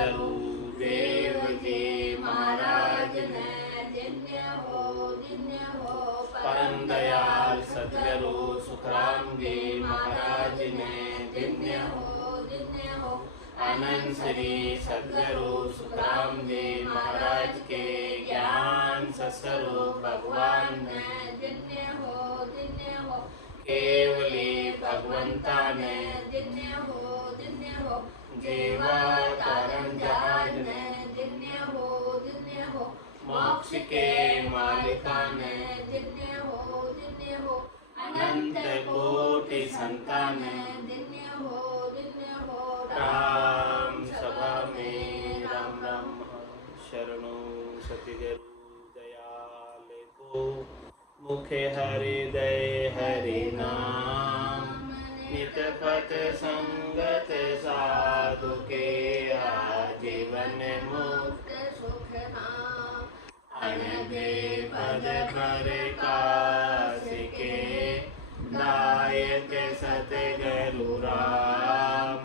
सद्गुरु देव जी महाराज ने जिन्य हो परम दयाल सद्गुरु सुखराम जी महाराज ने जिन्य हो आनंद श्री सद्गुरु सुखराम जी महाराज के ज्ञान सस्वरूप भगवान ने जिन्य हो केवली भगवंता ने जिन्य हो जीवा तारण जहाज ने जिन्य हो मोक्ष के मालिका ने जिन्य हो अनंत कोटि संतान जिन्य हो राम सभा में राम राम शरणो सतगुरु दयाल को मुखे हृदय हरि नाम नित पथ संगत साधु के आजीवन मुक्त सुख नाम अनदे पद प्रकाश के दायक सतगुरु राम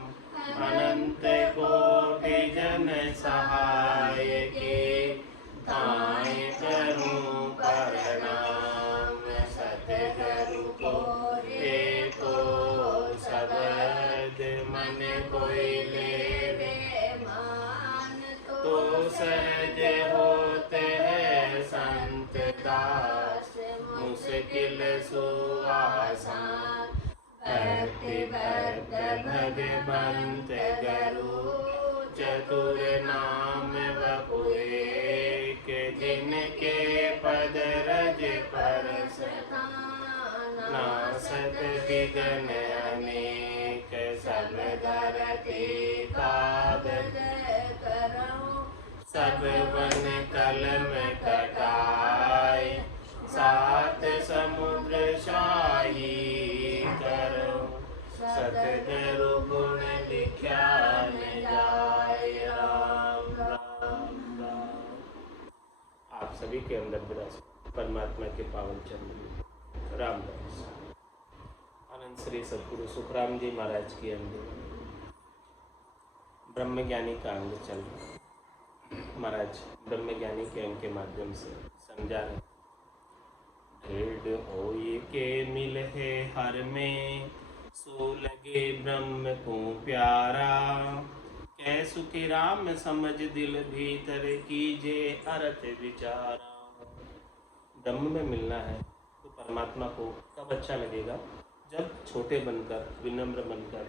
अनंत कोटि जन सहाय के ताय करूं प्रणाम सतगुरु को देखो शब्द मन कोई लेवे मान तो सहज होते हैं संत दास मुश्किल सुआसान भक्ति भक्त भगवंत गुरु चतुर नाम बपुए के जिनके पद रज पर नासत विघ्न अनेक सब धरती कागज करऊं सब वन कलम कटाए सात समुद्र शाही करूं सतगुरु गुण लिख्या न जाए राम राम राम। आप सभी के अंदर विराज परमात्मा के पावन चरण राम दास आनंद श्री सद्गुरु सुखराम जी महाराज की अंदर ब्रह्मज्ञानी का अंग चल रहा। महाराज ब्रह्मज्ञानी के अंग के माध्यम से समझा रहे भेड़ होई के मिल है हर में सो लगे ब्रह्म को प्यारा कै सुखी राम समझ दिल भीतर कीजे अर्थ विचारा। ब्रह्म में मिलना है तो परमात्मा को कब अच्छा लगेगा? जब छोटे बनकर विनम्र बनकर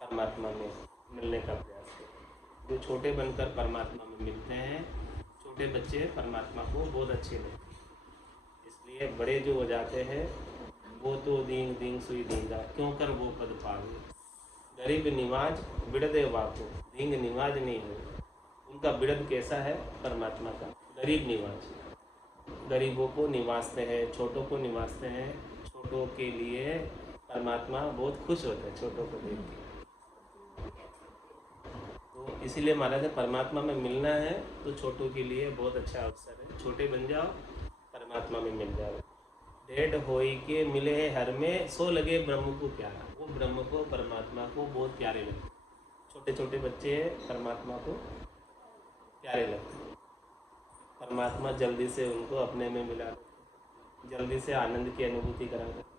परमात्मा में मिलने का प्रयास करें। जो छोटे बनकर परमात्मा में मिलते हैं, छोटे बच्चे परमात्मा को बहुत अच्छे लगते हैं। इसलिए बड़े जो हो जाते हैं वो तो दीन दीन सुई दींगा क्यों कर वो पद पावे। गरीब निवाज बिड़दे वाको दींग निवाज नहीं हो। उनका बिड़द कैसा है? परमात्मा का गरीब निवाज। गरीबों को निवासते हैं, छोटों को निवासते हैं। छोटों के लिए परमात्मा बहुत खुश होता है छोटों को देख के। तो इसीलिए महाराज परमात्मा में मिलना है तो छोटों के लिए बहुत अच्छा अवसर है। छोटे बन जाओ, परमात्मा में मिल जाओ। डेढ़ होई के मिले है हर में सो लगे ब्रह्म को प्यारा। वो ब्रह्म को परमात्मा को बहुत प्यारे लगते। छोटे छोटे बच्चे परमात्मा को प्यारे लगते। परमात्मा जल्दी से उनको अपने में मिला देते, जल्दी से आनंद की अनुभूति करा देते।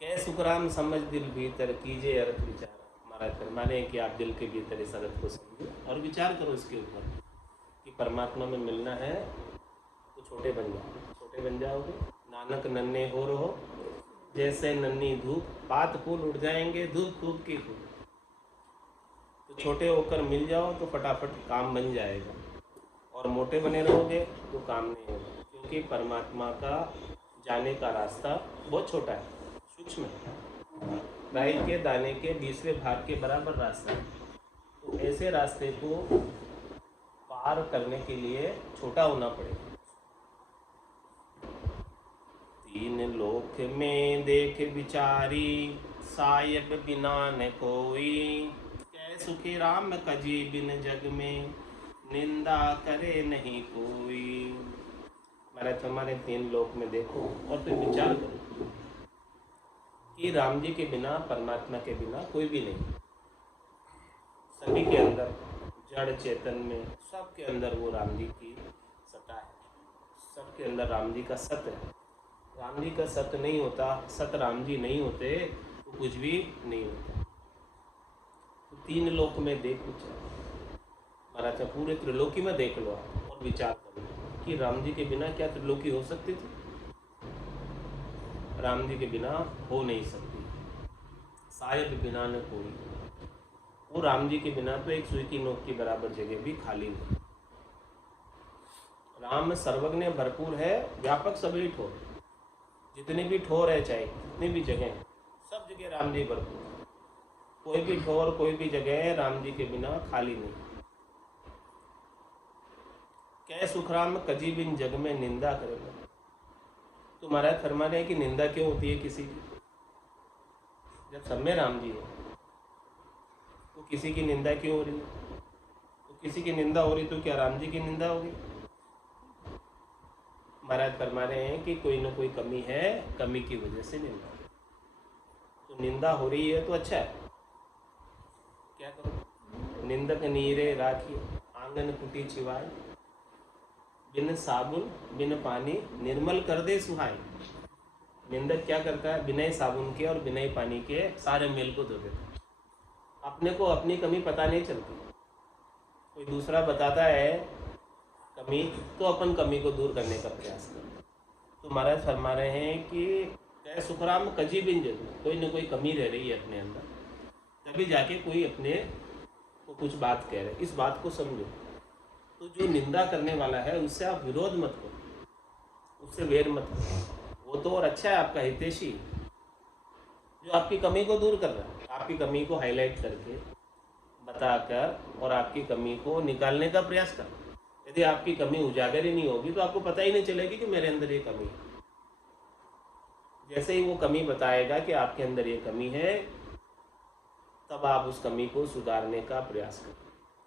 कै सुखराम समझ दिल भीतर कीजिए अर्थ विचार। महाराज फरमाने कि आप दिल के भीतर इस अर्थ को समझो और विचार करो इसके ऊपर कि परमात्मा में मिलना है तो छोटे बन जाओ। छोटे बन जाओगे नानक नन्हे हो रहो जैसे नन्ही धूप पात फूल उड़ जाएंगे धूप फूक की फूल। तो छोटे होकर मिल जाओ तो फटाफट काम बन जाएगा और मोटे बने रहोगे तो काम नहीं होगा। क्योंकि परमात्मा का जाने का रास्ता बहुत छोटा है, सूक्ष्म है। राई के दाने के 20वें भाग के बराबर रास्ता है। तो ऐसे रास्ते को पार करने के लिए छोटा होना पड़ेगा। तीन लोक में देख विचारी साहिब बिना न कोई कै सुखी राम कजी बिन जग में निंदा करे नहीं कोई। महाराज हमारे 3 लोक में देखो और फिर विचार करो कि राम जी के बिना परमात्मा के बिना कोई भी नहीं। सभी के अंदर, जड़ चेतन में, सबके अंदर वो राम जी की सत्ता है, सबके अंदर राम जी का सत है। राम जी का सत नहीं होता, सत राम जी नहीं होते तो कुछ भी नहीं होता। तो तीन लोक में देख विचार, महाराज पूरे त्रिलोकी में देख लो आप और विचार करो कि राम जी के बिना क्या त्रिलोकी हो सकती थी? राम जी के बिना हो नहीं सकती, शायद बिना न कोई। वो राम जी के बिना तो एक सुई की नोक की बराबर जगह भी खाली नहीं। राम सर्वज्ञ भरपूर है, व्यापक सभी ठोर, जितने भी ठोर है, चाहे जितनी भी जगह है, सब जगह राम जी भरपूर। कोई भी ठोर, कोई भी जगह राम जी के बिना खाली नहीं। कै सुखराम कजी बिन जग में निंदा करेगा। तो महाराज फरमा रहे हैं कि निंदा क्यों होती है किसी की? जब सब में राम जी है तो किसी की निंदा क्यों हो रही है? तो किसी की निंदा हो रही तो क्या राम जी की निंदा होगी? महाराज फरमा रहे हैं कि कोई ना कोई कमी है, कमी की वजह से निंदा हो। तो निंदा हो रही है तो अच्छा है, क्या करो? निंदक नीरे राखी आंगन कुटी छिवाए, बिन साबुन बिन पानी निर्मल कर दे सुहाई। निंदक क्या करता है? बिना साबुन के और बिना पानी के सारे मेल को धो देता है। अपने को अपनी कमी पता नहीं चलती, कोई दूसरा बताता है कमी तो अपन कमी को दूर करने का प्रयास करते हैं। तो महाराज फरमा रहे हैं कि क्या सुखराम कजी बिन जग में कोई ना कोई कमी रह रही है अपने अंदर, तभी जाके कोई अपने को कुछ बात कह रहे। इस बात को समझो। तो जो निंदा करने वाला है उससे आप विरोध मत करो, उससे वेर मत करो। वो तो और अच्छा है, आपका हितैषी, जो आपकी कमी को दूर कर रहा है, आपकी कमी को हाईलाइट करके बताकर और आपकी कमी को निकालने का प्रयास कर। यदि आपकी कमी उजागर ही नहीं होगी तो आपको पता ही नहीं चलेगी कि मेरे अंदर ये कमी है। जैसे ही वो कमी बताएगा कि आपके अंदर ये कमी है, तब आप उस कमी को सुधारने का प्रयास करें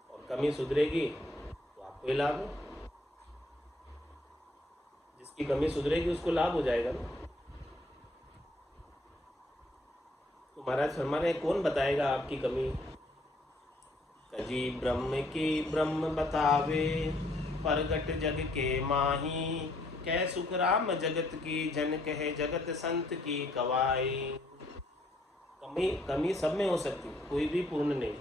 और कमी सुधरेगी तो आपको लाभ है। जिसकी कमी सुधरेगी उसको लाभ हो जाएगा ना। तो महाराज फरमा रहे कौन बताएगा आपकी कमी? कजी ब्रह्म की ब्रह्म बतावे, परगट जग के माही, कह सुख राम जगत की जन कहे, जगत संत की कवाई। कमी कमी सब में हो सकती, कोई भी पूर्ण नहीं।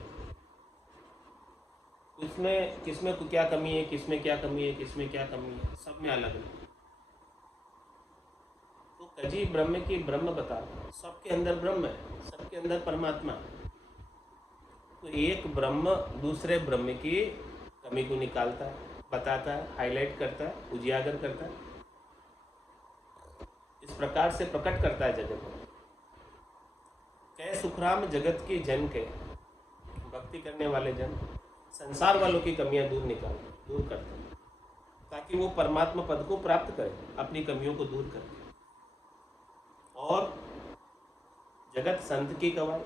किसमें क्या कमी है, किसमें क्या कमी है, किसमें क्या कमी है, सब में अलग अलग। तो कजी ब्रह्म की ब्रह्म बता, सबके अंदर ब्रह्म है, सबके अंदर परमात्मा है। तो एक ब्रह्म दूसरे ब्रह्म की कमी को निकालता है, बताता है, हाईलाइट करता है, उजागर करता है, इस प्रकार से प्रकट करता है जगत में। कह सुखराम जगत की जन के, भक्ति करने वाले जन संसार वालों की कमियां दूर करते हैं, ताकि वो परमात्मा पद को प्राप्त करें अपनी कमियों को दूर करके। और जगत संत की कवाई,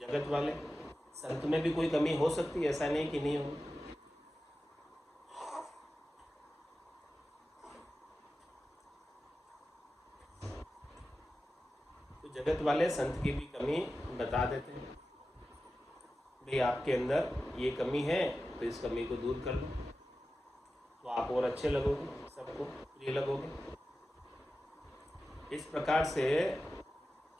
जगत वाले संत में भी कोई कमी हो सकती है, ऐसा नहीं कि नहीं हो। तो जगत वाले संत की भी कमी बता देते हैं, भाई आपके अंदर ये कमी है तो इस कमी को दूर कर लो, तो आप और अच्छे लगोगे, सबको प्रिय लगोगे। इस प्रकार से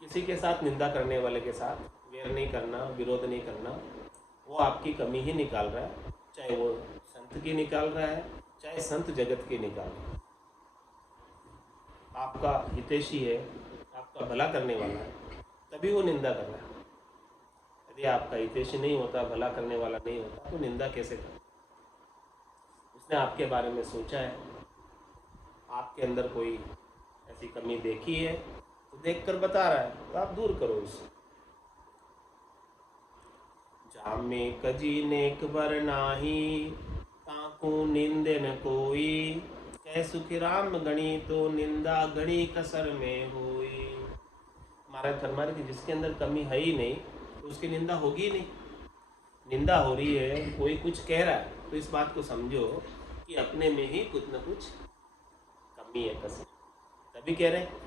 किसी के साथ निंदा करने वाले के साथ वेर नहीं करना, विरोध नहीं करना। वो आपकी कमी ही निकाल रहा है, चाहे वो संत की निकाल रहा है, चाहे संत जगत की निकाल रहा है। आपका हितैषी है, आपका भला करने वाला है, तभी वो निंदा कर रहा है। यदि आपका हितैषी नहीं होता, भला करने वाला नहीं होता, तो निंदा कैसे करता? उसने आपके बारे में सोचा है, आपके अंदर कोई ऐसी कमी देखी है तो देखकर बता रहा है, तो आप दूर करो उसे। जामे कजी नेक बर नाही, ताकू निंदे न कोई, कह सुखी राम गणी तो निंदा गणी कसर में होई। महाराज फरमा रहे कि जिसके अंदर कमी है ही नहीं तो उसकी निंदा होगी नहीं। निंदा हो रही है, कोई कुछ कह रहा है, तो इस बात को समझो कि अपने में ही कुछ न कुछ कमी है, कसर, तभी कह रहे हैं।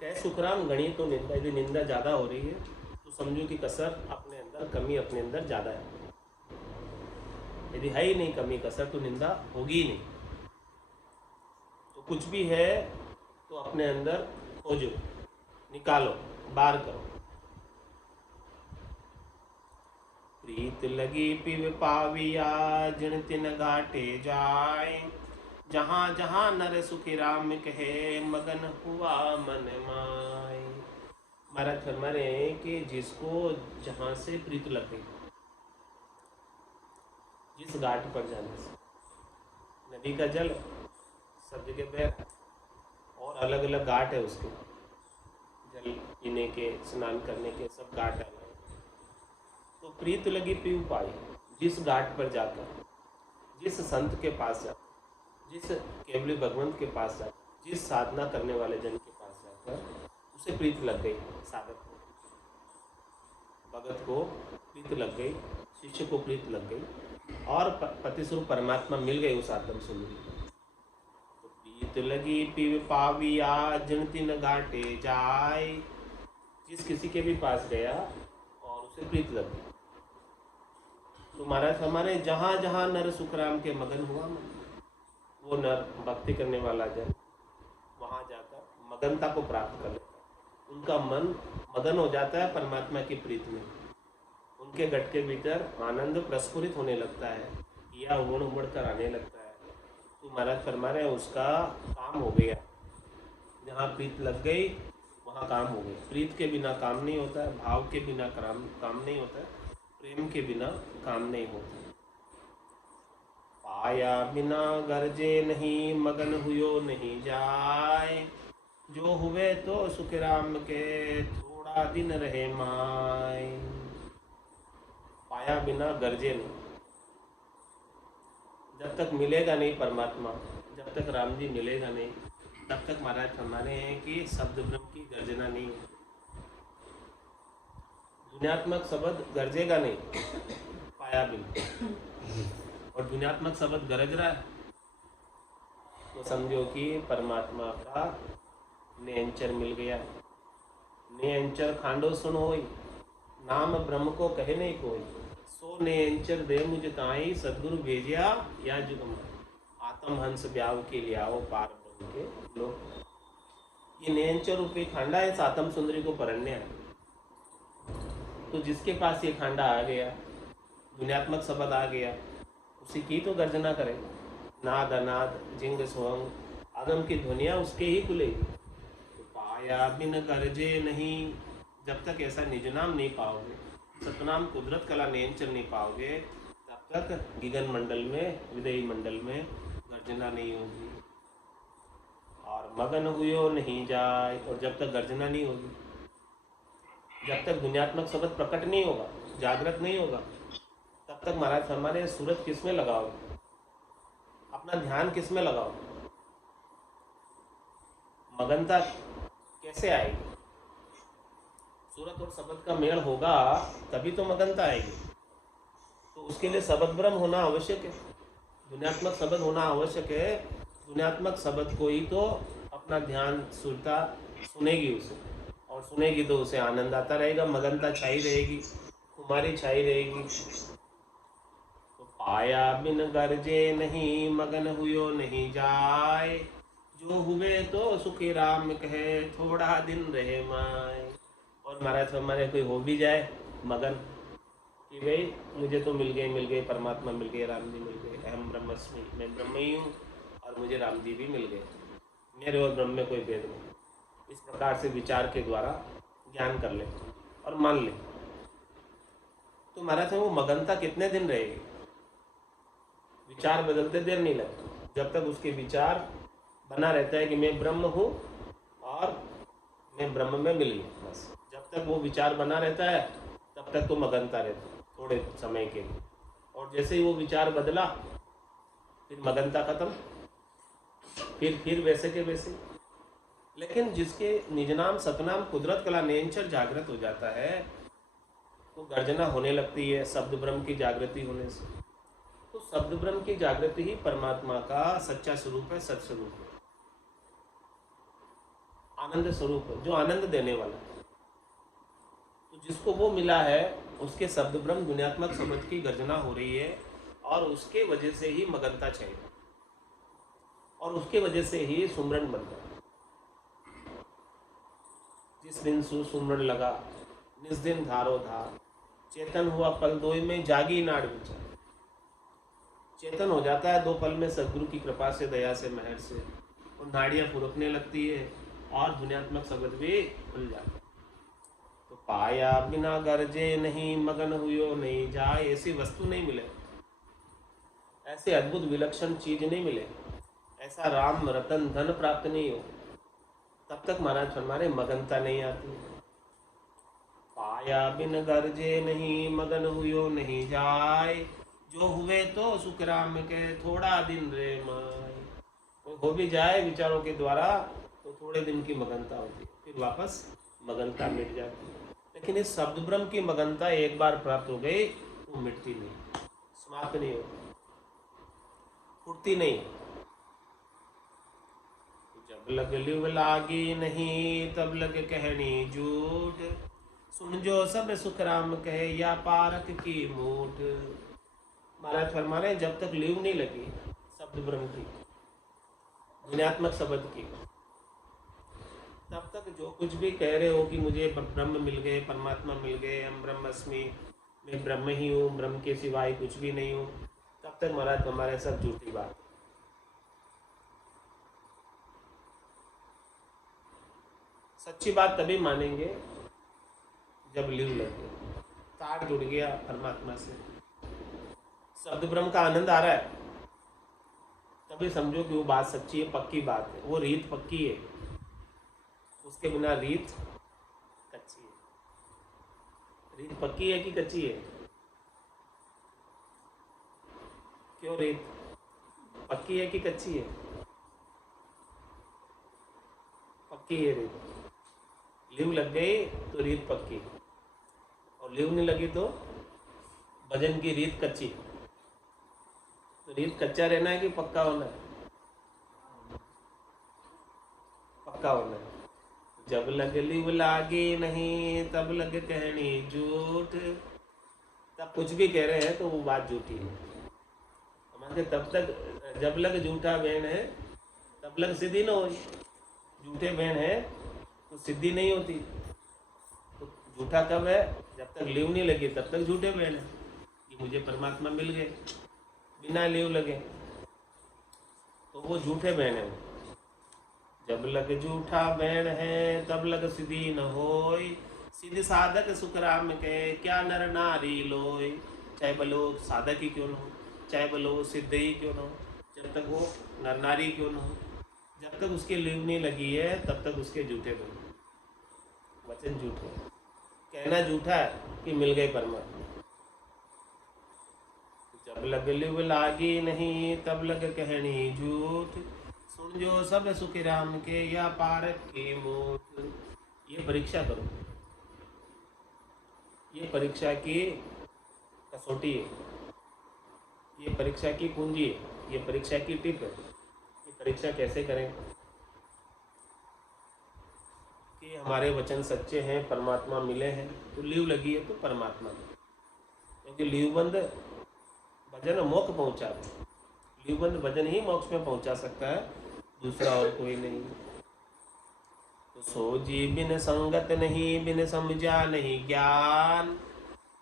कह सुखराम गणी तो निंदा, यदि निंदा ज़्यादा हो रही है तो समझो कि कसर अपने अंदर, कमी अपने अंदर ज़्यादा है। यदि है ही नहीं कमी कसर तो निंदा होगी ही नहीं। तो कुछ भी है तो अपने अंदर खोजो, निकालो, बाहर करो। प्रीत लगी पिव पाविया जिन तिन घाटे जाए, जहाँ जहाँ नर सुखी राम कहे मगन हुआ मन माय। महाराज फरमा रहे हैं कि जिसको जहाँ से प्रीत लग गई, जिस घाट पर जाने से, नदी का जल सब जगह बह और अलग अलग घाट है उसके, जल पीने के, स्नान करने के सब घाट अलग। तो प्रीत लगी पीव पाई, जिस घाट पर जाकर, जिस संत के पास जाकर, जिस केवली भगवंत के पास जाकर, जिस साधना करने वाले जन के पास जाकर उसे प्रीत लग गई, साधक को, भगत को प्रीत लग गई, शिष्य को प्रीत लग गई और पति स्वरूप परमात्मा मिल गए उस आत्म सुंदरी को। तो प्रीत लगी पीव पाविया जिन तिन घाटे जाए, जिस किसी के भी पास गया और उसे प्रीत लग गई। तो महाराज हमारे जहाँ जहाँ नर सुखराम के मगन हुआ मन, वो नर भक्ति करने वाला जन वहाँ जाकर मगनता को प्राप्त कर लेता है। उनका मन मगन हो जाता है परमात्मा की प्रीत में, उनके गट के भीतर आनंद प्रस्फुरित होने लगता है या उमड़ उमड़ कर आने लगता है। तो महाराज फरमा रहे हैं उसका काम हो गया। जहाँ प्रीत लग गई वहाँ काम हो गया। प्रीत के बिना काम नहीं होता है, भाव के बिना काम नहीं होता है, प्रेम के बिना काम नहीं होता। पाया बिना गरजे नहीं मगन हुयो नहीं जाए, जो हुए तो सुख राम के थोड़ा दिन रहे माय। पाया बिना गरजे नहीं, जब तक मिलेगा नहीं परमात्मा, जब तक राम जी मिलेगा नहीं, तब तक महाराज हमारे हैं कि शब्द ब्रह्म की गर्जना नहीं है। दुनियात्मक शब्द गरजेगा नहीं पाया बिना, और दुनियात्मक शब्द गरज रहा है तो समझो कि परमात्मा का नियंचर मिल गया। नियंचर खांडो सुनो होई, नाम ब्रह्म को कहे नहीं कोई, सो नियंचर दे मुझ ताई सदगुरु भेजिया या जुग में। आत्म हंस ब्याव के लिए आओ पार ब्रह्म के लोग। ये नियंचर रूपी खांडा इस आत्म सुंदरी को परण्य है। तो जिसके पास ये खांडा आ गया, दुनियात्मक शब्द आ गया, उसी की तो गर्जना करे। नाद अनाद जिंग सोहंग आगम की ध्वनिया उसके ही खुलेगी। तो पाया बिन गरजे नहीं, जब तक ऐसा निज नाम नहीं पाओगे, सतनाम कुदरत कला नियंचन नहीं पाओगे, तब तक गिगन मंडल में, विदेही मंडल में गर्जना नहीं होगी। और मगन हुयो नहीं जाए, और जब तक गर्जना नहीं होगी, जब तक दुनियात्मक शब्द प्रकट नहीं होगा, जागृत नहीं होगा, तब तक महाराज हमारे सूरत किस में लगाओ, अपना ध्यान किस में लगाओ, मगनता कैसे आएगी? सूरत और शब्द का मेल होगा तभी तो मगनता आएगी। तो उसके लिए शब्द ब्रह्म होना आवश्यक है, दुनियात्मक शब्द होना आवश्यक है। दुनियात्मक शब्द को ही तो अपना ध्यान सुरता सुनेगी उसे, और सुनेगी तो उसे आनंद आता रहेगा, मगनता छाई रहेगी, कुमारी छाई रहेगी। तो पाया बिन गरजे नहीं मगन हुयो नहीं जाए, जो हुए तो सुखी राम कहे थोड़ा दिन रहे माय। और महाराज हमारे कोई हो भी जाए मगन कि भाई मुझे तो मिल गए परमात्मा मिल गए, राम जी मिल गए, अहम ब्रह्मस्मि, मैं ब्रह्म ही हूँ और मुझे राम जी भी मिल गए, मेरे और ब्रह्म में कोई भेद नहीं। इस प्रकार से विचार के द्वारा ज्ञान कर ले और मान ले, तो महाराज वो मगनता कितने दिन रहेगी? विचार बदलते देर नहीं लगती, जब तक उसके विचार बना रहता है कि मैं ब्रह्म हूँ और मैं ब्रह्म में मिल गया, बस जब तक वो विचार बना रहता है तब तक तो मगनता रहती है थोड़े समय के लिए। और जैसे ही वो विचार बदला फिर मगनता खत्म, फिर वैसे के वैसे। लेकिन जिसके निज नाम सतनाम कुदरत कला नियंचर जागृत हो जाता है तो गर्जना होने लगती है शब्द ब्रह्म की जागृति होने से। तो शब्द ब्रह्म की जागृति ही परमात्मा का सच्चा स्वरूप है, सत्स्वरूप है, आनंद स्वरूप है, जो आनंद देने वाला है। तो जिसको वो मिला है उसके शब्द ब्रह्म दुनियात्मक समझ की गर्जना हो रही है, और उसके वजह से ही मगनता चाहिए, और उसके वजह से ही सुमरन बन गया। जिस दिन सुमरन लगा निस दिन धारो धार, चेतन हुआ पल दोई में जागी नाड़ विचार। चेतन हो जाता है 2 पल में सदगुरु की कृपा से, दया से, मेहर से, और नाड़ियाँ फुरकने लगती है और दुनियात्मक शब्द भी खुल जाता है। तो पाया बिना गरजे नहीं, मगन हुयो नहीं जाए, ऐसी वस्तु नहीं मिले, ऐसे अद्भुत विलक्षण चीज नहीं मिले, ऐसा राम रतन धन प्राप्त नहीं हो, तब तक महाराज हमारे मगनता नहीं आती। पाया बिन गरजे नहीं, मगन हुयो नहीं जाए, जो हुए तो सुख राम के थोड़ा दिन रे माय। कोई हो भी जाए विचारों के द्वारा तो थोड़े दिन की मगनता होती है, फिर वापस मगनता मिट जाती है। लेकिन इस शब्द ब्रह्म की मगनता एक बार प्राप्त हो गई वो मिटती नहीं, समाप्त नहीं होती, फुटती नहीं। जब लग लिव लागी नहीं, तब लग कहनी झूठ, सुन जो सब सुख राम कहे, या पारक की मूठ। महाराज फरमाने जब तक लिव नहीं लगी शब्द ब्रह्म की, दुनियात्मक शब्द की, तब तक जो कुछ भी कह रहे हो कि मुझे ब्रह्म मिल गए, परमात्मा मिल गए, हम ब्रह्मस्मि, मैं ब्रह्म ही हूँ, ब्रह्म के सिवाय कुछ भी नहीं हूँ, तब तक महाराज हमारे सब झूठी बात। सच्ची बात तभी मानेंगे जब लिव लगे, तार जुड़ गया परमात्मा से, शब्द ब्रह्म का आनंद आ रहा है, तभी समझो कि वो बात सच्ची है, पक्की बात है, वो रीत पक्की है, उसके बिना रीत कच्ची है। रीत पक्की है कि कच्ची है? क्यों रीत पक्की है कि कच्ची है? पक्की है रीत। लिव लग गई तो रीत पक्की, और लिव नहीं लगी तो भजन की रीत कच्ची। तो रीत कच्चा रहना है कि पक्का होना है? पक्का होना है। जब लग लिव लागी नहीं, तब लग कहनी झूठ। तब कुछ भी कह रहे हैं तो वो बात झूठी है हमारे। तब तक जब लग झूठा बहन है तब लग सिद्धि न हो। झूठे बहन है तो सिद्धि नहीं होती। तो झूठा कब है? जब तक लिव नहीं लगी तब तक झूठे बहन है कि मुझे परमात्मा मिल गए, बिना लिव लगे, तो वो झूठे बहन है। जब लग झूठा बहन है तब लग सिद्धि न होय, सिद्ध साधक सुख राम के क्या नर नारी लोय। चाहे बोलो साधक ही क्यों न हो, चाहे बोलो सिद्ध ही क्यों न हो, जब तक वो नर नारी क्यों न हो, जब तक उसकी लिव नहीं लगी है तब तक उसके झूठे बने। वचन झूठे, कहना झूठा है कि मिल गए परमात्मा। जब लग लिव लागी नहीं, तब लग कहनी झूठ, सुन जो सब सुख राम के, या पारक की मूठ। ये परीक्षा करो, ये परीक्षा की कसौटी है, ये परीक्षा की कुंजी है, ये परीक्षा की टिप है। ये परीक्षा कैसे करें कि हमारे वचन सच्चे हैं, परमात्मा मिले हैं, तो लीव लगी है तो परमात्मा मिले। क्योंकि लीवबंद भजन मोक्ष पहुंचा दे, लीवबंद भजन ही मोक्ष में पहुंचा सकता है, दूसरा और कोई नहीं। तो सो जी बिन संगत नहीं, बिन समझा नहीं ज्ञान,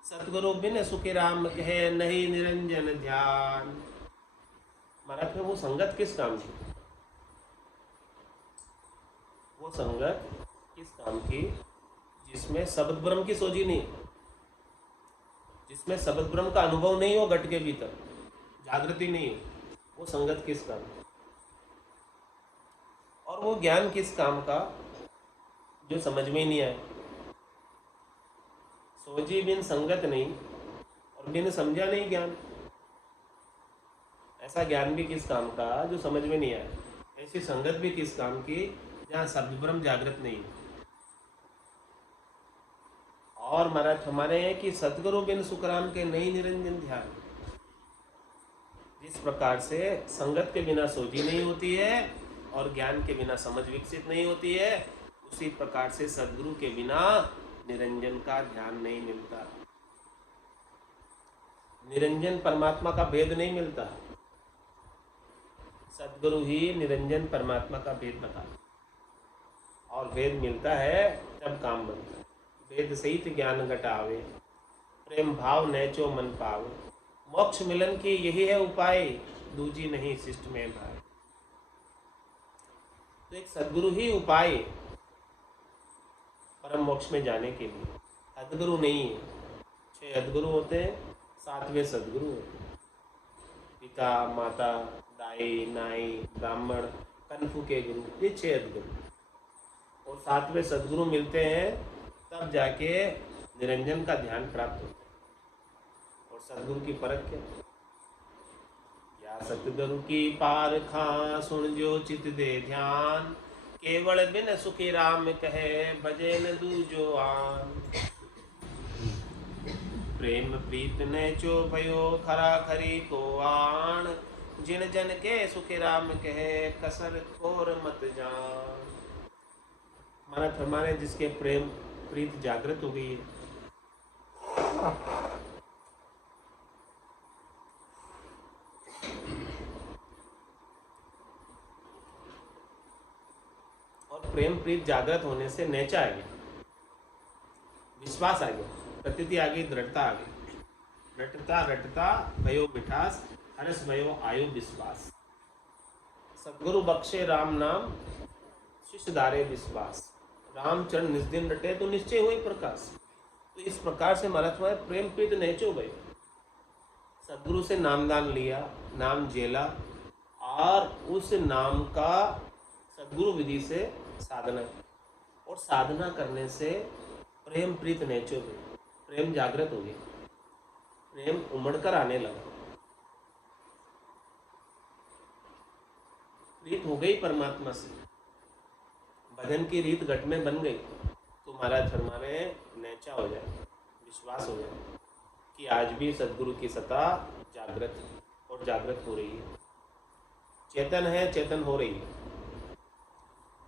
सतगुरु बिन सुख राम कहे नहीं निरंजन ध्यान। महाराज वो संगत किस काम की? वो संगत किस काम की जिसमें शब्द ब्रह्म की सोजी नहीं, जिसमें शब्द ब्रह्म का अनुभव नहीं हो, घट के भीतर जागृति नहीं हो, वो संगत किस काम की? और वो ज्ञान किस काम का जो समझ में ही नहीं आए। सोजी बिन संगत नहीं और बिन समझा नहीं ज्ञान, ऐसा ज्ञान भी किस काम का जो समझ में नहीं आया। ऐसी संगत भी किस काम की जहाँ शब्द ब्रह्म जागृत नहीं। और महाराज हमारे हैं कि सतगुरु बिन सुखराम के नहीं निरंजन ध्यान। जिस प्रकार से संगत के बिना सोजी नहीं होती है और ज्ञान के बिना समझ विकसित नहीं होती है, उसी प्रकार से सदगुरु के बिना निरंजन का ध्यान नहीं मिलता, निरंजन परमात्मा का भेद नहीं मिलता। सद्गुरु ही निरंजन परमात्मा का भेद बता, और भेद मिलता है तब काम बनता है। वेद सहित ज्ञान घटावे, प्रेम भाव नैचो मन पावे। मोक्ष मिलन की यही है उपाय, दूजी नहीं शिष्ट में भाई। तो एक सद्गुरु ही उपाय परम मोक्ष में जाने के लिए, अद्गुरु नहीं है। 6 अद्गुरु होते हैं, 7वें सद्गुरु होते हैं। पिता माता दाई नाई ब्राह्मण कनफू के गुरु, ये 6 अद्गुरु। और 7वें सद्गुरु मिलते हैं तब जाके निरंजन का ध्यान प्राप्त होता है। और सद्गुरु की परख क्या? या सतगुरु की पारखा सुन जो चित दे ध्यान, केवल बिन सुखी राम कहे भजे न दूजो आन। प्रेम प्रीत ने चो भयो खरा खरी को आन, जिन जन के सुखी राम कहे कसर कोर मत जान। माना फरमाने जिसके प्रेम प्रीत जागृत हो गई है, प्रेम प्रीत जागृत होने से नेचा आ गया, विश्वास आ गया, प्रतीति आ गई, दृढ़ता आ गई। रटता रटता भयो मिठास, हरस भयो आयु विश्वास। सद्गुरु बख्शे राम नाम, शिष्य धारे विश्वास। रामचरण निज दिन रटे तो निश्चय हुई प्रकाश। तो इस प्रकार से महाराज प्रेम प्रीत नेचो गए। सद्गुरु से नामदान लिया, नाम जेला, और उस नाम का सद्गुरु विधि से साधना, और साधना करने से प्रेम प्रीत नेचो गई, प्रेम जागृत हो गई, प्रेम उमड़कर आने लगा, प्रीत हो गई परमात्मा से, भजन की रीत घट में बन गई। तो महाराज फरमा रहे हैं नेचा हो जाए, विश्वास हो जाए कि आज भी सद्गुरु की सत्ता जागृत है, और जागृत हो रही है, चेतन है, चेतन हो रही है।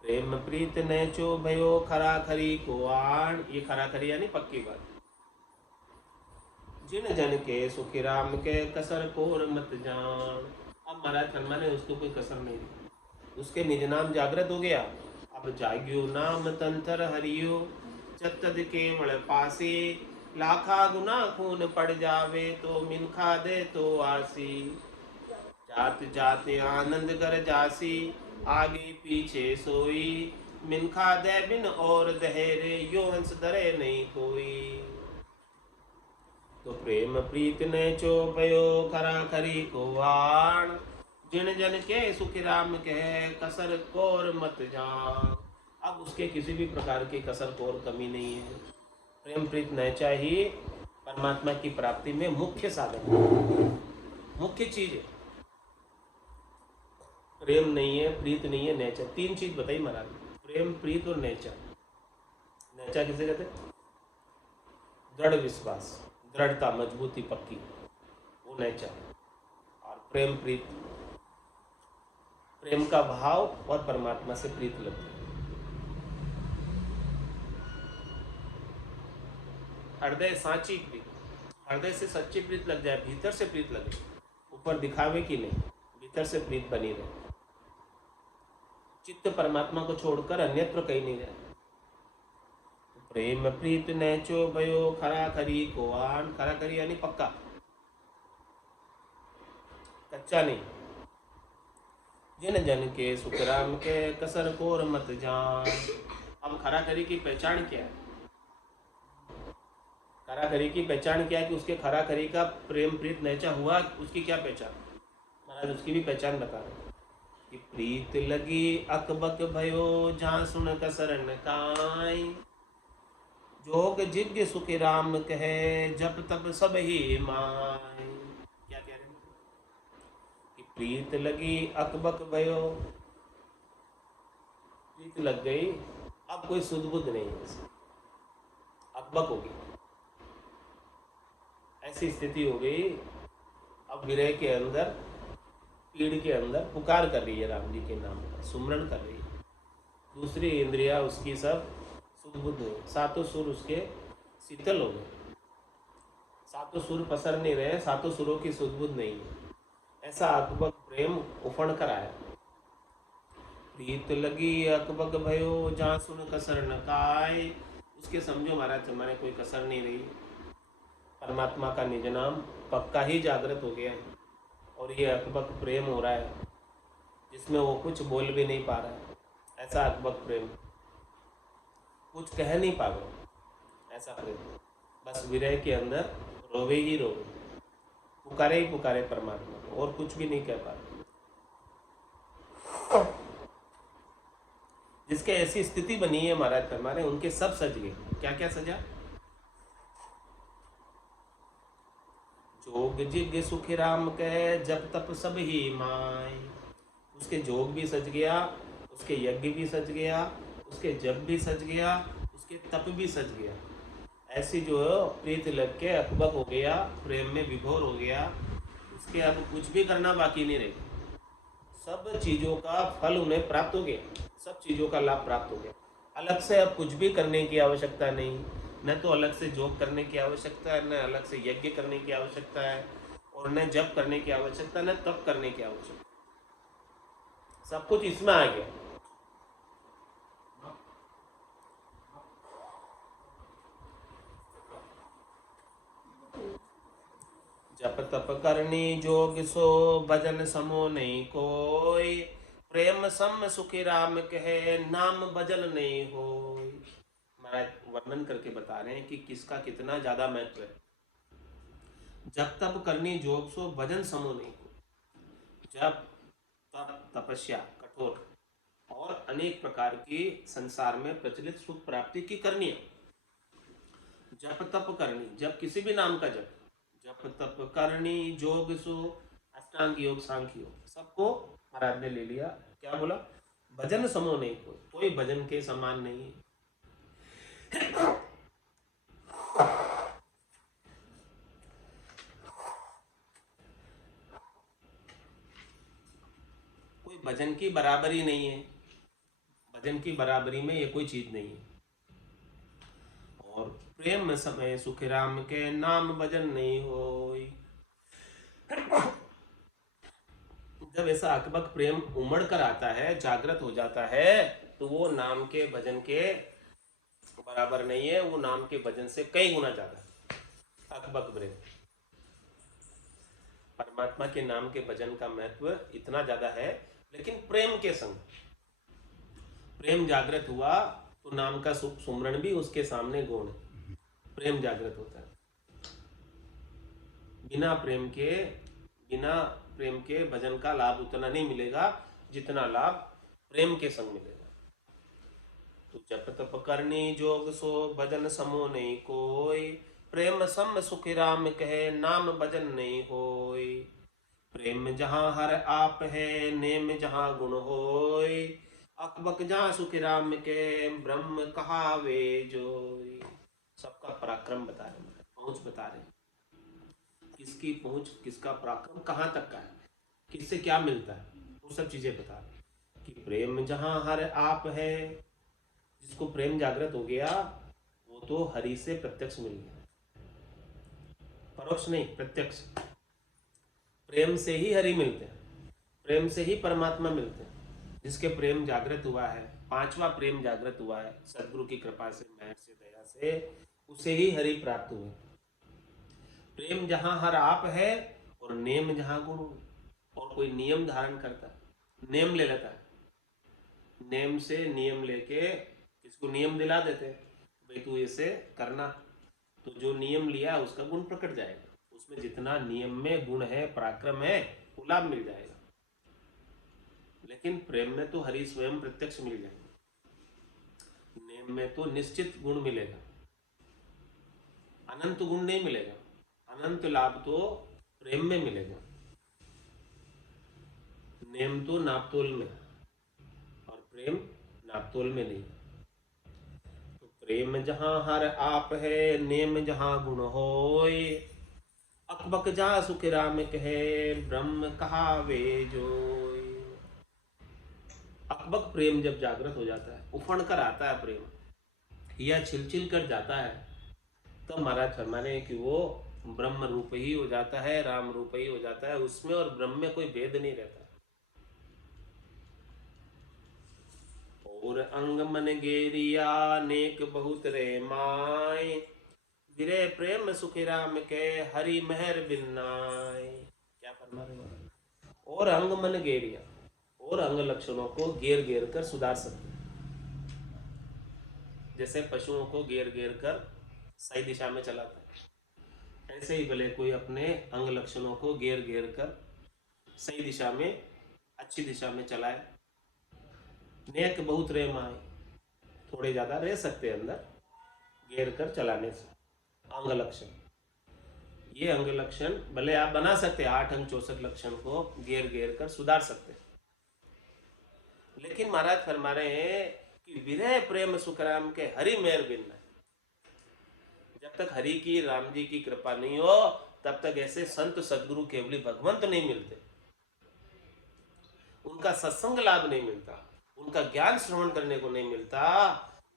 प्रेम प्रीत नेचो भयो खरा खरी को आन, ये खरा खरी यानी पक्की बात। जिन जन के सुखी राम के कसर कोर मत जान। अब महाराज फरमा ने उसको कोई कसर नहीं दी, उसके निज नाम जागृत हो गया। अब जाग्यो नाम तंत्र हरियो, चतद केवल पासी, लाखा गुना खून पड़ जावे तो मिनखा दे तो आसी। जात जात आनंद कर जासी, आगे पीछे सोई, मिनखा दे बिन और दहेरे, यो हंस दरे नहीं कोई। तो प्रेम प्रीत ने चो भयो खरा खरी को वाण, जिन जन के सुखी राम कहे कसर कोर मत जान। अब उसके किसी भी प्रकार की कसर कोर कमी नहीं है। प्रेम प्रीत नैचा ही परमात्मा की प्राप्ति में मुख्य साधन है, मुख्य चीज है। प्रेम नहीं है, प्रीत नहीं है, नेचा, 3 चीज बताई महाराज, प्रेम प्रीत और नेचा। नेचा किसे कहते? दृढ़ विश्वास, दृढ़ता, मजबूती, पक्की, वो नेचा। और प्रेम प्रीत, प्रेम का भाव और परमात्मा से प्रीत लगती है। हृदय साची प्रीत, हृदय से सच्ची प्रीत लग जाए, भीतर से प्रीत लगे, ऊपर दिखावे की नहीं, भीतर से प्रीत बनी रहे। चित्त परमात्मा को छोड़कर अन्यत्र कहीं नहीं जाए। प्रेम प्रीत नेचो भयो खरा खरी को आन, खरा खरी यानी पक्का, कच्चा नहीं। जिन जन के सुख राम के कसर कोर मत जान। अब खरा खरी की पहचान क्या है? खरा खरी की पहचान क्या है कि उसके खरा खरी का प्रेम प्रीत नेचा हुआ, उसकी क्या पहचान? महाराज उसकी भी पहचान बता रहे कि प्रीत लगी अकबक भयो, जहाँ सुन कसरन काई, जोग जिज्ञ सुखी राम कहे जब तब सब ही माय। क्या कह रहे हैं कि प्रीत लगी अकबक भयो, प्रीत लग गई, अब कोई सुध बुध नहीं है, अकबक हो गई, ऐसी स्थिति हो गई। अब विरह के अंदर, पीड़ के अंदर पुकार कर रही है राम जी के नाम का, सुमरन कर रही है। दूसरी इंद्रिया उसकी सब सुध-बुध नहीं, सातों सुर उसके शीतल हो गए, सातों सुर पसर नहीं रहे, सातों सुरों की सुध-बुध नहीं है। ऐसा अकबक प्रेम उफण कर आया। प्रीत लगी अकबक भयो जहाँ सुन कसर न काय। उसके समझो महाराज हमारे कोई कसर नहीं रही, परमात्मा का निज नाम पक्का ही जागृत हो गया और ये अकबक प्रेम हो रहा है जिसमें वो कुछ बोल भी नहीं पा रहा है। ऐसा अकबक प्रेम, कुछ कह नहीं पा रहा, ऐसा प्रेम, बस विरह के अंदर रोवे ही रोवे, पुकारे ही पुकारे परमात्मा को और कुछ भी नहीं कह पा रहा। जिसके ऐसी स्थिति बनी है महाराज फरमाने उनके सब सज गए। क्या क्या सजा? जोग जिग सुख राम कह जब तप सब ही माय। उसके जोग भी सज गया, उसके यज्ञ भी सज गया, उसके जप भी सज गया, उसके तप भी सज गया। ऐसी जो प्रीत लग के अकबक हो गया, प्रेम में विभोर हो गया, उसके अब कुछ भी करना बाकी नहीं रहे, सब चीज़ों का फल उन्हें प्राप्त हो गया, सब चीज़ों का लाभ प्राप्त हो गया। अलग से अब कुछ भी करने की आवश्यकता नहीं, न तो अलग से जोग करने की आवश्यकता है, न अलग से यज्ञ करने की आवश्यकता है, और न जप करने की आवश्यकता, न तप करने की आवश्यकता, सब कुछ इसमें आ गया। जप तप करनी जोग सो भजन समो नहीं कोई। प्रेम सम सुखी राम कहे नाम भजन नहीं हो। महाराज वर्णन करके बता रहे हैं कि किसका कितना ज्यादा महत्व है। जप तप करनी जोग सो भजन समो नहीं हो। जप तप तपस्या कठोर और अनेक प्रकार की संसार में प्रचलित सुख प्राप्ति की करनी है। जप तप करनी, जब किसी भी नाम का जप, जप तप करनी जोग सो, अष्टांग योग सांख्य योग, सबको महाराज ने ले लिया। क्या बोला? भजन समो नहीं कोई भजन के समान नहीं है। कोई भजन की बराबरी नहीं है, भजन की बराबरी में ये कोई चीज नहीं है। और प्रेम समय सुख राम के नाम भजन नहीं होई। जब ऐसा अकबक प्रेम उमड़ कर आता है, जागृत हो जाता है, तो वो नाम के भजन के बराबर नहीं है, वो नाम के भजन से कई गुना ज्यादा अकबक प्रेम। परमात्मा के नाम के भजन का महत्व इतना ज्यादा है, लेकिन प्रेम के संग प्रेम जागृत हुआ तो नाम का सुमरण भी उसके सामने गौण है। प्रेम जागृत होता है, बिना प्रेम के भजन का लाभ उतना नहीं मिलेगा जितना लाभ प्रेम के संग मिलेगा। तो जप तप करनी जोग सो भजन समो नहीं कोई। प्रेम सम सुख राम कहे नाम भजन नहीं होय। प्रेम जहाँ हर आप है नेम जहाँ गुण होय। अकबक जहाँ सुख राम के ब्रह्म कहावे जोय। सबका पराक्रम बता रहे हैं, पहुंच बता रहे हैं, किसकी पहुंच, किसका पराक्रम कहाँ तक का है, किससे क्या मिलता है, वो सब चीजें बता रहे हैं। कि प्रेम जहाँ हर आप है, जिसको प्रेम जागृत हो गया वो तो हरि से प्रत्यक्ष मिल गया, परोक्ष नहीं प्रत्यक्ष। प्रेम से ही हरि मिलते हैं, प्रेम से ही परमात्मा मिलते हैं। जिसके प्रेम जागृत हुआ है, पांचवा प्रेम जागृत हुआ है सदगुरु की कृपा से, मेहर से, दया से, उसे ही हरि प्राप्त हुए। प्रेम जहाँ हर आप है और नेम जहाँ गुण। और कोई नियम धारण करता है, नेम ले लेता है, नेम से नियम लेके इसको नियम दिला देते हैं, भाई तू ऐसे करना, तो जो नियम लिया उसका गुण प्रकट जाएगा, उसमें जितना नियम में गुण है, पराक्रम है, वो लाभ मिल जाएगा। लेकिन प्रेम में तो हरि स्वयं प्रत्यक्ष मिल जाएगा, नेम में तो निश्चित गुण मिलेगा, अनंत गुण नहीं मिलेगा, अनंत लाभ तो प्रेम में मिलेगा। नेम तो नापतोल में और प्रेम नापतोल में नहीं। तो प्रेम जहाँ हर आप है नेम जहाँ गुण होय। अकबक जहाँ सुख राम कहे ब्रह्म कहावे जोय। अकबक प्रेम जब जागृत हो जाता है, उफण कर आता है प्रेम, या छिल कर जाता है, तो महाराज फरमाने हैं कि वो ब्रह्म रूप ही हो जाता है, राम रूप ही हो जाता है, उसमें और ब्रह्म में कोई भेद नहीं रहता। और अंग मन गेरिया नेक बहुत रे माय, विरे प्रेम सुखी राम के हरि मेहर बिन्नाय। क्या फरमा रहे हो? और अंग मन गेरिया, और अंग लक्षणों को घेर घेर कर सुधार सकते, जैसे पशुओं को घेर घेर कर सही दिशा में चलाता है, ऐसे ही भले कोई अपने अंग लक्षणों को घेर घेर कर सही दिशा में, अच्छी दिशा में चलाए। नेक बहुत रे माए, थोड़े ज्यादा रह सकते हैं अंदर घेर कर चलाने से। अंग लक्षण, ये अंग लक्षण भले आप बना सकते हैं, 8 अंग 64 लक्षण को घेर घेर कर सुधार सकते हैं, लेकिन महाराज फरमा रहे हैं कि विरह प्रेम सुखराम के हरि मेहर बिन, जब तक हरि की, राम जी की कृपा नहीं हो, तब तक ऐसे संत सदगुरु केवली भगवंत नहीं मिलते, उनका सत्संग लाभ नहीं मिलता, उनका ज्ञान श्रवण करने को नहीं मिलता।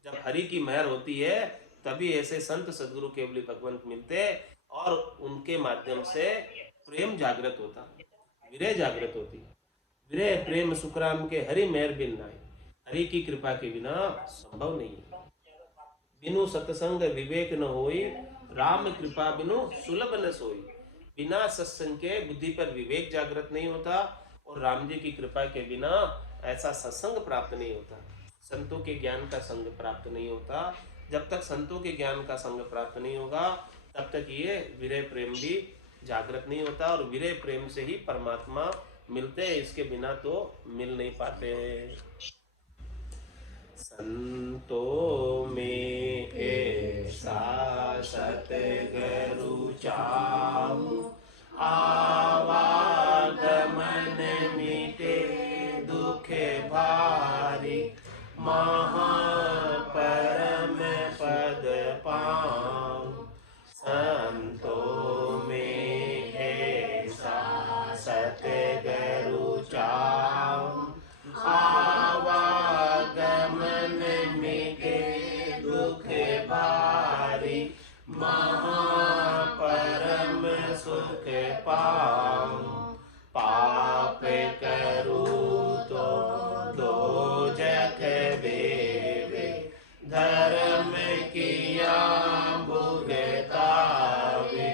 जब हरि की मेहर होती है तभी ऐसे संत सदगुरु केवली भगवंत मिलते, और उनके माध्यम से प्रेम जागृत होता, विरह जागृत होती। विरह प्रेम सुखराम के हरि मेहर बिन नाय, हरि की कृपा के बिना संभव नहीं है। बिनु सत्संग विवेक न होई, राम कृपा बिनु सुलभ न सोई। बिना सत्संग के बुद्धि पर विवेक जागृत नहीं होता, और राम जी की कृपा के बिना ऐसा सत्संग प्राप्त नहीं होता, संतों के ज्ञान का संग प्राप्त नहीं होता। जब तक संतों के ज्ञान का संग प्राप्त नहीं होगा, तब तक ये विरह प्रेम भी जागृत नहीं होता, और विरह प्रेम से ही परमात्मा मिलते हैं, इसके बिना तो मिल नहीं पाते। संतों में ऐसा सतगुरु चाहूं, आवागमन मिटे दुख भारी, महापरम पद पाऊं। संतों में ऐसा सतगुरु चाहूं, आवागमन मिटे दुख भारी, महापरम सुख पाऊं। पाप करूं तो दोजख देवे, धर्म किया भुगतावे।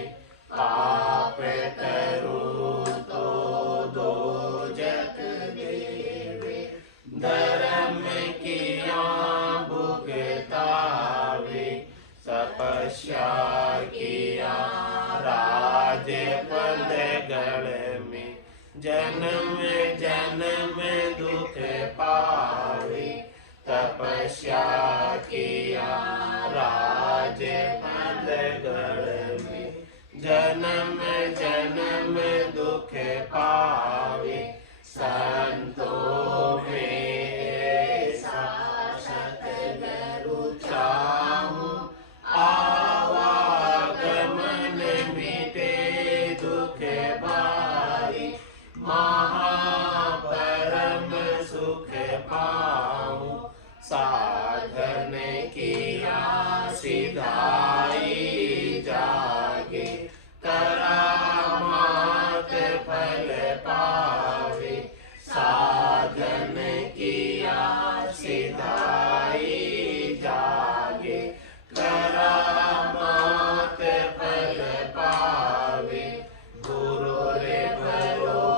पाप करूं तो दोजख देवे, धर्म किया भुगतावे। तपस्या किया राज पद गढ़ में, जन्म जन्म दुख पावे। तपस्या किया राज पद गढ़ में, जन्म जन्म दुख पावे। संतों में ऐसा सतगुरु चाहूं, आवागमन मिटे दुख भारी, महापरम सुख पाऊं। साधन किया सिधाई जागे, करामात फल पावे। साधन किया सिधाई जागे, करामात फल पावे। गुरु रे भरो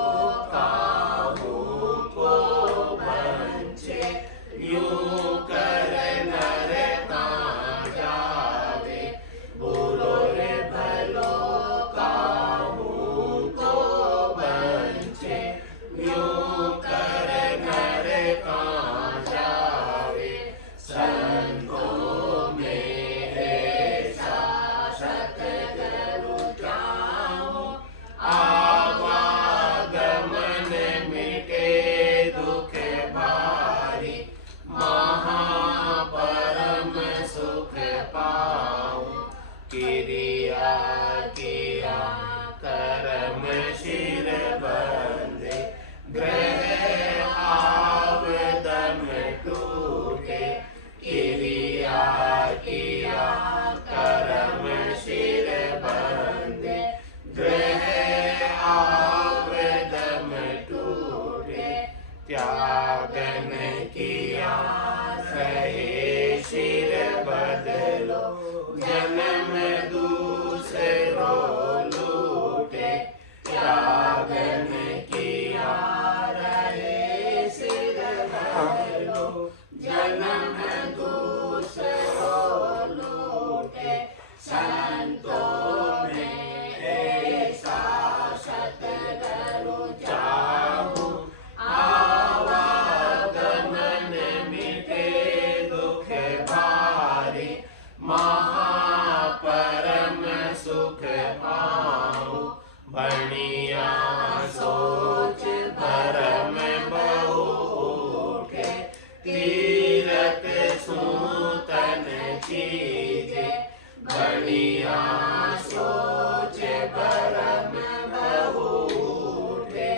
बढ़िया सोच भरम बहु उठे, तीरथ सूतन चीजे। बढ़िया सोच भरम बहु उठे,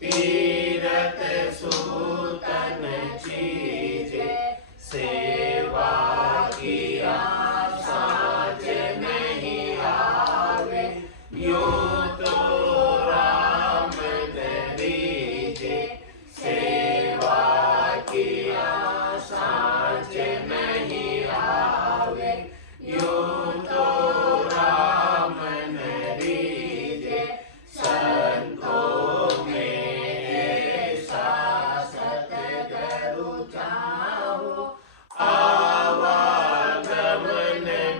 तीरथ सूतन चीजे। सेवा किया साँझ नहीं आवे, यूं तो राम न दीजे। सेवा किया साँझ नहीं आवे, यूं तो राम न दीजे। संतों में ऐसा सतगुरु चाहो, आवागमन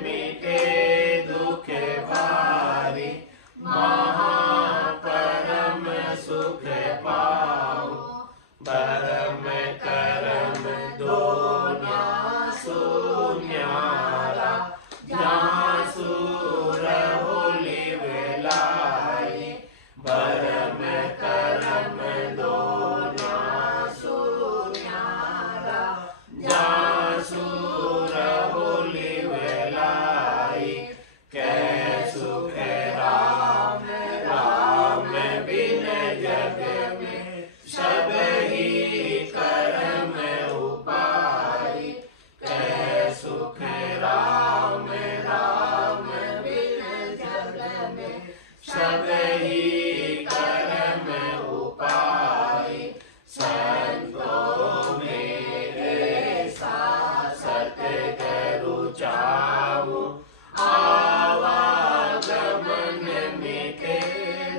मिटे दुख भारी। महापरम सुख पाओ, परम करम दोना सुन्यारा। जहाँ सूर होली वेलाई, परम करम दोना सुन्यारा। जहाँ सूर होली वेलाई, कै सुख राम राम बिन जग में। सब ही कर्म उपाय, कै सुख राम राम बिन जग में। सब ही कर्म उपाय, संतों में ऐसा सतगुरु चाहूं। आवागमन मिटे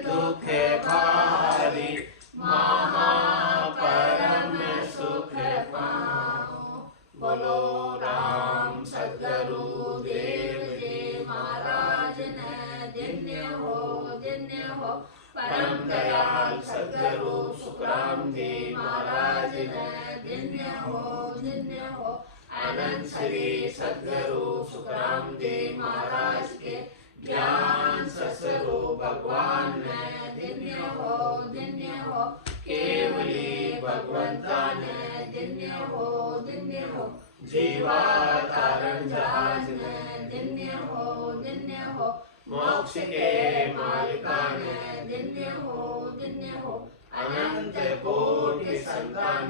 दुख भारी, महापरम सुख पाऊं। बोलो राम सद्गुरु देव जी महाराज ने धन्य हो, धन्य हो। परम दयाल सद्गुरु सुखराम जी महाराज ने धन्य हो, धन्य हो। अनंत श्री सद्गुरु सुखराम जी महाराज के ज्ञान ससुरु भगवान ने धन्य हो, धन्य हो। केवली भगवंता ने धन्य हो, धन्य हो। जीवा तारण जहाज ने धन्य हो, धन्य हो। मोक्ष के मालिका ने धन्य हो, धन्य हो। अनंत कोटि संतान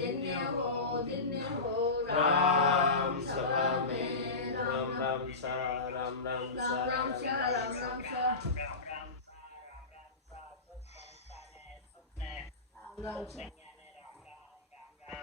धन्य हो, धन्य हो। राम सभा में राम राम सा, राम राम सा, राम सा, राम राम सा, राम राम सा।